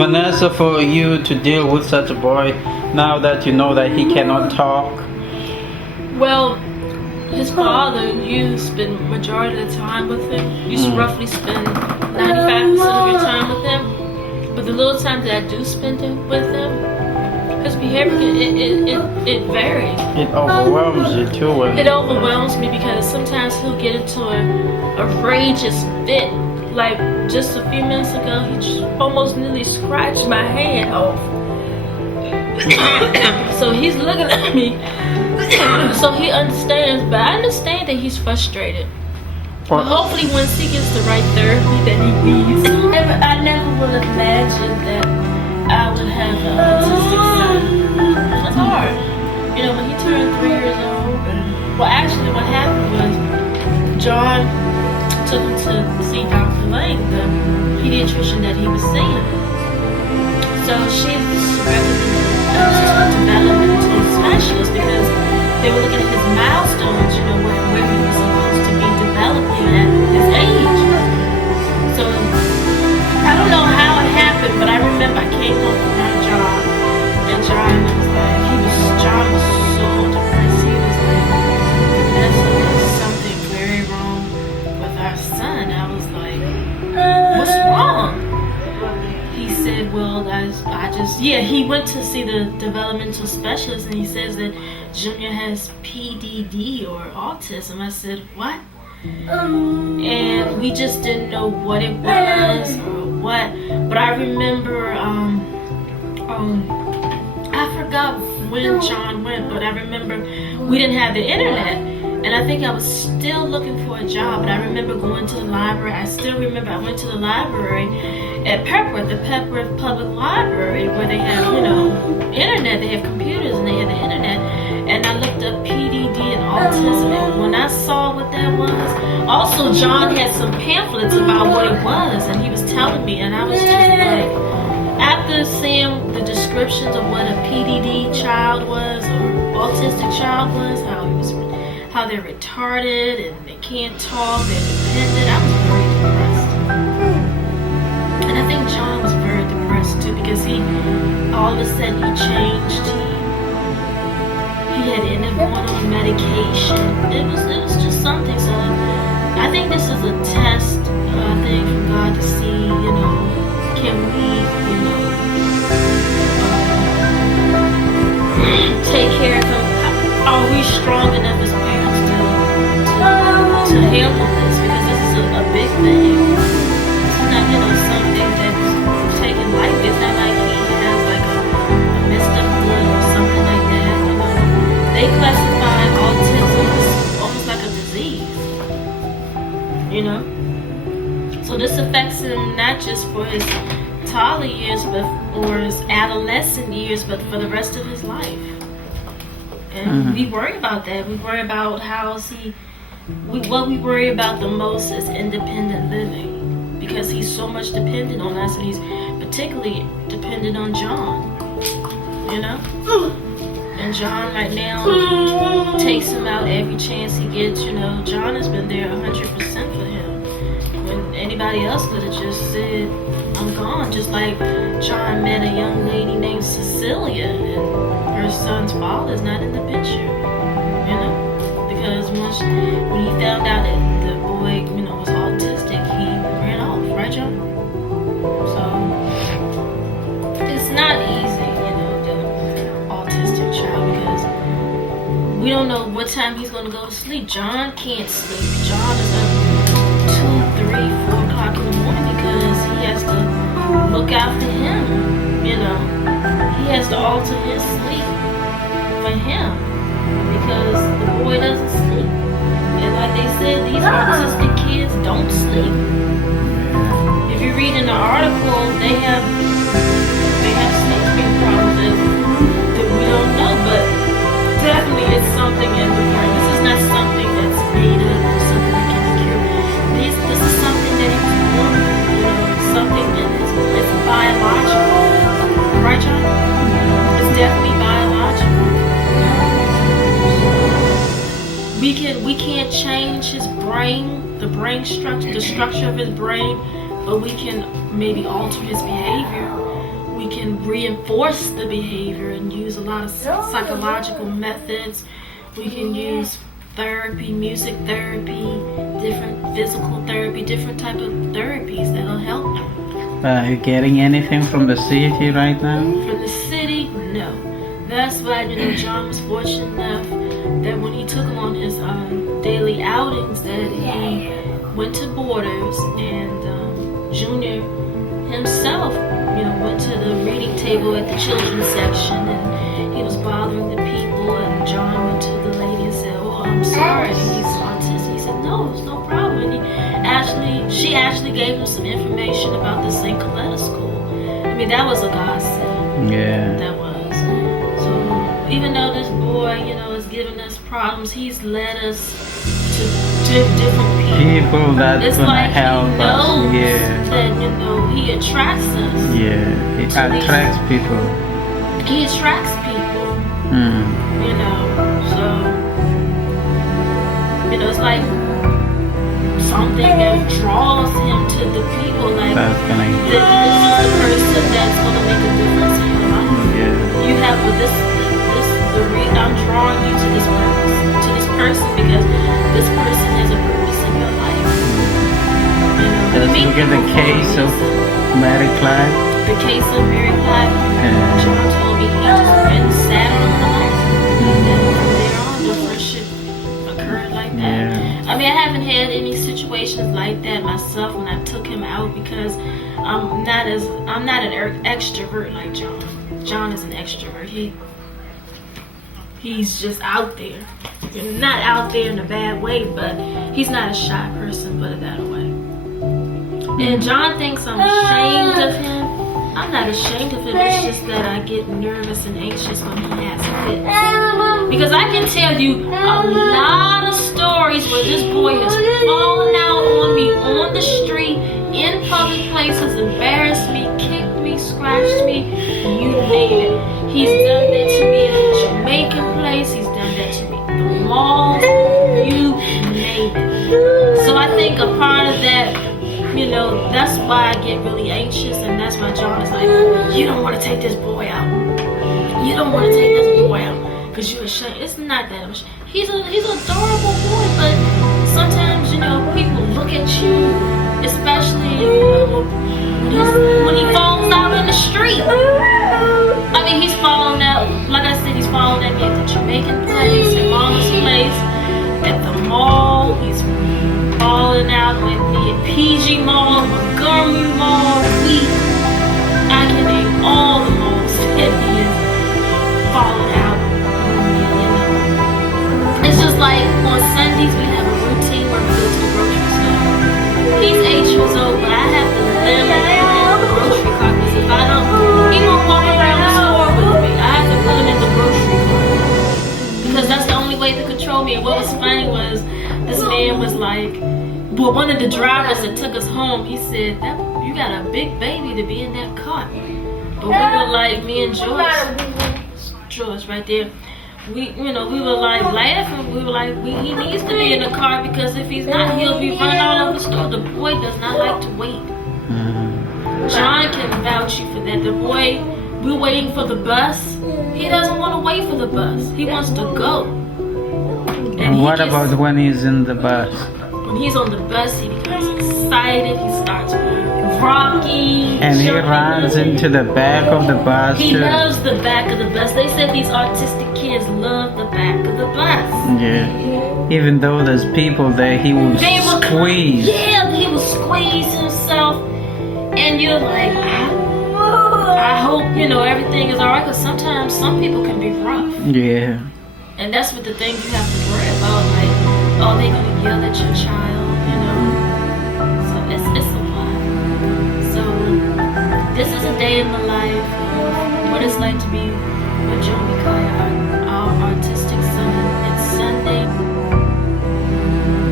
Vanessa, for you to deal with such a boy now that you know that he cannot talk? Well, his father used to spend majority of the time with him. Used to roughly spend 95% of your time with him. But the little time that I do spend with him, his behavior it varies. It overwhelms you too. It overwhelms me because sometimes he'll get into a rageous fit. Like just a few minutes ago, he just almost nearly scratched my hand off. So he's looking at me. So he understands, but I understand that he's frustrated. But hopefully once he gets the right therapy that he needs. I never would have imagined that I would have an autistic son. It's hard. You know, when he turned 3 years old, well actually what happened was John took him to see Dr. Lang, the pediatrician that he was seeing. So she recommended us to a developmental specialist because they were looking at his milestones, you know, where he was supposed to be developing at his age. So I don't know how it happened, but I remember I came home from my job and John was so depressed. He was like, there's something very wrong with our son. I was like, what's wrong? He said, well, he went to see the developmental specialist and he says that Junior has PDD or autism. I said, what? And we just didn't know what it was or what. But I remember, I forgot when John went, but I remember we didn't have the internet. And I think I was still looking for a job, but I remember going to the library. I still remember I went to the library at Pepperwood, the Pepperwood Public Library, where they have, you know, internet, they have computers and they have the internet. And I looked up PDD and autism, and when I saw what that was, also John had some pamphlets about what it was, and he was telling me, and I was just like, after seeing the descriptions of what a PDD child was, or autistic child was, how they're retarded and they can't talk, they're dependent, I was very depressed. And I think John was very depressed too because all of a sudden he changed. He had ended up going on medication. It was just something. So I think this is a test, thing from God to see, you know, can we, you know, take care of him? Are we strong enough as parents to handle this? Because this is a big thing. It's not, you know, something that's taken lightly. It's not like he has like a messed up blood or something like that. You know, they classify autism as almost like a disease. You know, so this affects him not just for his toddler years, or his adolescent years, but for the rest of his life. And we worry about that. We worry about what we worry about the most is independent living, because he's so much dependent on us, and he's particularly dependent on John, you know? And John right now takes him out every chance he gets, you know. John has been there 100% for him. When anybody else could have just said, I'm gone, just like John met a young lady named Cecilia, and her son's father's not in the picture, you know, because when he found out that the boy, you know, was autistic, he ran off, right, John? So it's not easy, you know, dealing with an autistic child because we don't know what time he's going to go to sleep. John can't sleep. John is up 2, 3, 4 o'clock in the morning because he has to look after him, you know. He has to alter his sleep for him because the boy doesn't sleep. And like they said, these autistic kids don't sleep. If you read in the article, they have sleeping problems that we don't know, but definitely it's something in the brain. This is not something that's made up or something that can be cured. This is something that he's born with, you know, something that it's biological. Right, John? It's definitely biological. We can't change his brain, the structure of his brain, but we can maybe alter his behavior. we can reinforce the behavior and use a lot of psychological methods. We can use therapy, music therapy, different physical therapy, different type of therapies that'll help you. Are you getting anything from the city right now? From the city, no. That's why, John was fortunate enough that when he took him on his daily outings, that he went to Borders, and Junior himself, went to the reading table at the children's section, and he was bothering the people, and John went to the lady and said, "Oh, I'm sorry, he's autistic." He said, "No, it's no problem." And she actually gave him some information about the St. Coletta school. I mean, that was a godsend. Yeah. That was. So even though this boy, is giving us problems, he's led us to different People that's it's gonna like help he knows us. Yeah. that he attracts us. Yeah. It attracts people. He attracts people. So it's like something that draws him to the people. Like That's gonna. this is the person that's gonna make a difference in your life. Yeah. You have I'm drawing you to this person because this person has a purpose in your life. Just look at the case of Mary Clyde. The case of Mary Clyde. John told me he just went sat on the life. And then from there on, the friendship occurred like that. Yeah. I mean, I haven't had any situations like that myself when I took him out because I'm not an extrovert like John. John is an extrovert. He's just out there. Not out there in a bad way, but he's not a shy person, put it that way. And John thinks I'm ashamed of him. I'm not ashamed of him. It's just that I get nervous and anxious when he has fits. Because I can tell you a lot of stories where this boy has fallen out on me on the street, in public places, embarrassed me, kicked me, scratched me, you name it. He's done that to me at the Jamaican place. He's done that to me at the malls. You name it. So I think a part of that, that's why I get really anxious, and that's why John is like, "You don't want to take this boy out. You don't want to take this boy out because you're ashamed." It's not that much. He's an adorable boy, but sometimes people look at you, especially when he falls out in the street. I mean, he's falling out. Like I said, he's falling at me at the Jamaican place, at Mama's place, at the mall. He's falling out with me at PG Mall, Montgomery Mall, I can name all the malls that he is falling out on me, It's just like on Sundays we have a routine where we go to the grocery store. He's 8 years old, but I have to limit him in the grocery cart because if I don't, he won't walk around the store with me. I have to put him in the grocery cart because that's the only way to control me. And what was funny was this man was like, well, one of the drivers that took us home, he said, "You got a big baby to be in that car." But we were like, me and George right there, we were like laughing. We were like, he needs to be in the car because if he's not, he'll be running all over the store. The boy does not like to wait. John can vouch you for that. The boy, we're waiting for the bus. He doesn't want to wait for the bus. He wants to go. And what about when he's in the bus? When he's on the bus, he becomes excited. He starts rocking. And he runs into the back of the bus. He loves the back of the bus. They said these autistic kids love the back of the bus. Yeah. Even though there's people there, he will squeeze. Yeah, he will squeeze himself. And you're like, I hope, everything is alright. Because sometimes some people can be rough. Yeah. And that's what the thing you have to worry about. Like, are they going to yell at your child? So it's a lot. So this is a day in the life of what it's like to be with Joey Kaya.